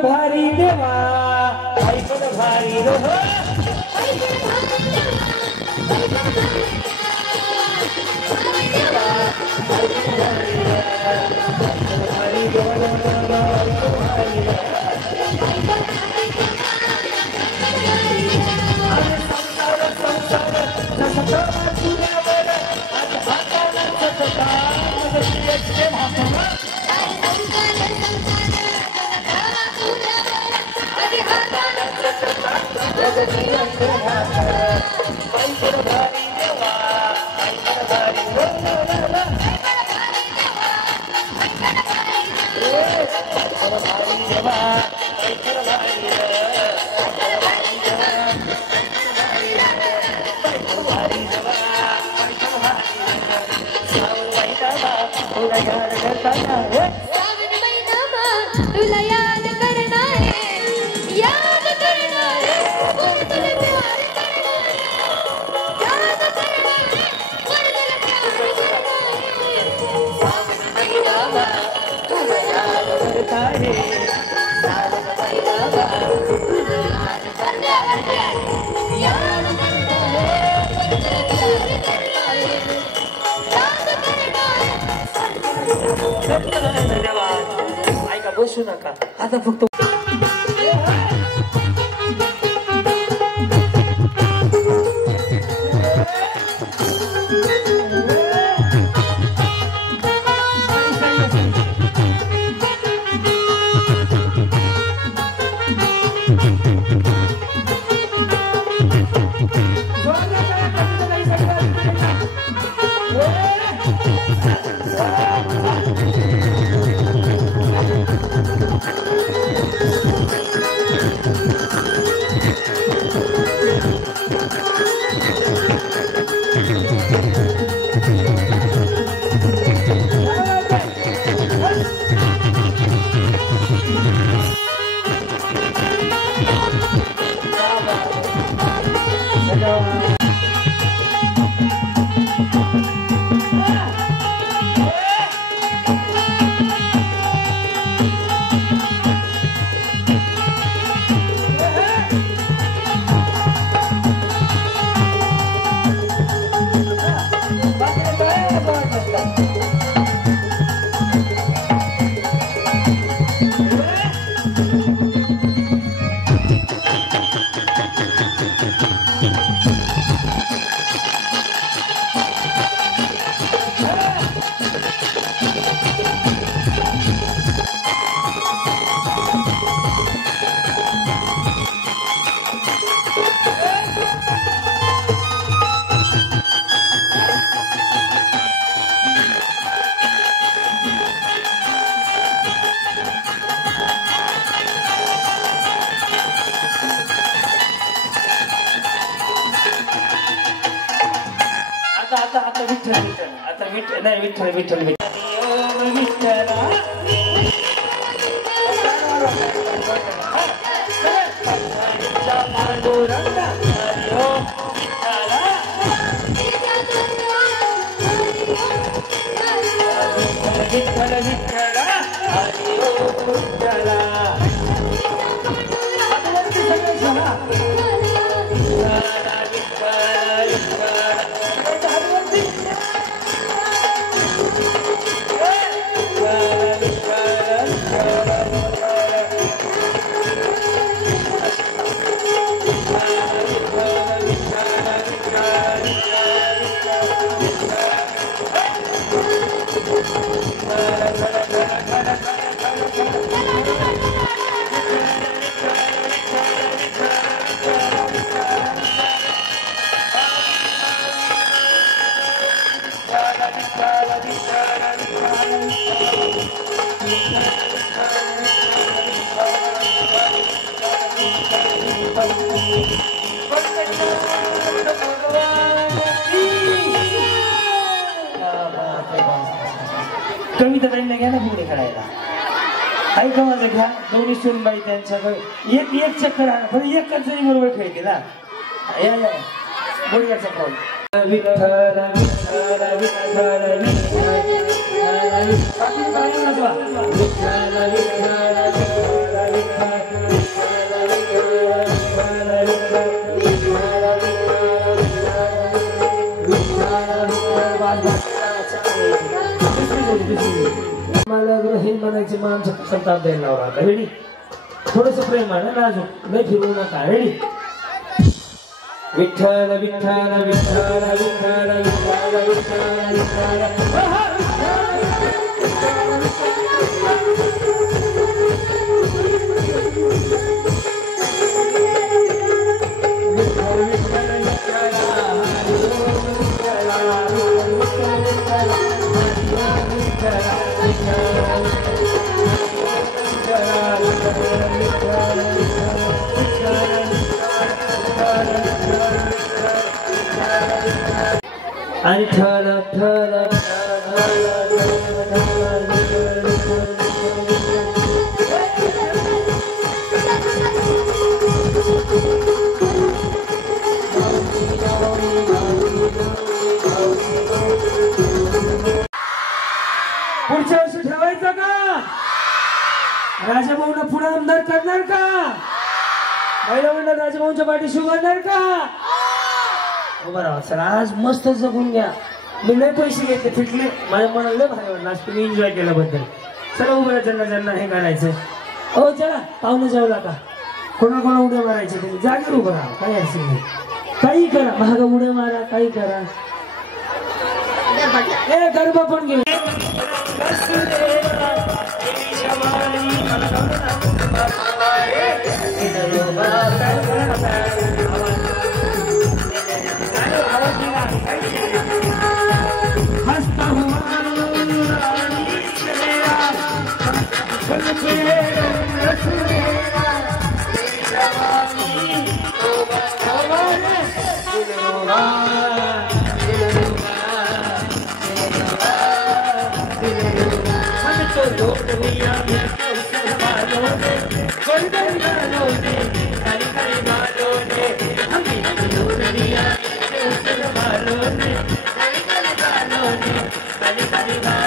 भारी देवा ऐकून भारी रो ऐका बसू नका आता फक्त कविता ताईंना घ्या ना फुगडी खेळायला ऐका माझं घ्या दोन्ही सूनबाई त्यांच्याकडे एक चक्कर आणा पण एकच जरी बरोबर खेळते ना या या बोलण्याचा प्रॉब्लेम विठ्ठल विठ्ठल विठ्ठल विठ्ठल विठ्ठल माणसाची माणसं संताप द्यायला लावला आता. रेडी? थोडस प्रेम आहे ना नाजूक, लय फिरवू नका. रेडी? विठ्ठल विठ्ठल विठ्ठल विठ्ठल विठ्ठल विठ्ठल विठ्ठल. आणि ठल ठल पुढच्या वर्षी ठेवायचं का? राजाभाऊला पुढे आमदार करणार का? महिला राजाभाऊच्या पाठीशी उभारणार का? उभा राहा सर. आज मस्त जगून घ्या. मी लय पैसे घेतले फिटले, माझ्या मनाला लय भारी वाटलं आज तुम्ही एन्जॉय केल्याबद्दल. चला उभं ज्यांना ज्यांना हे करायचं. हो चला पाहुणे जेवला का? कोणाकोणा उड्या मारायचे तुम्ही जागेवर उभं राहा, काही असेल नाही. काही करा, महाग उड्या मारा, काही करा. ए गरबा पण घे. Bye.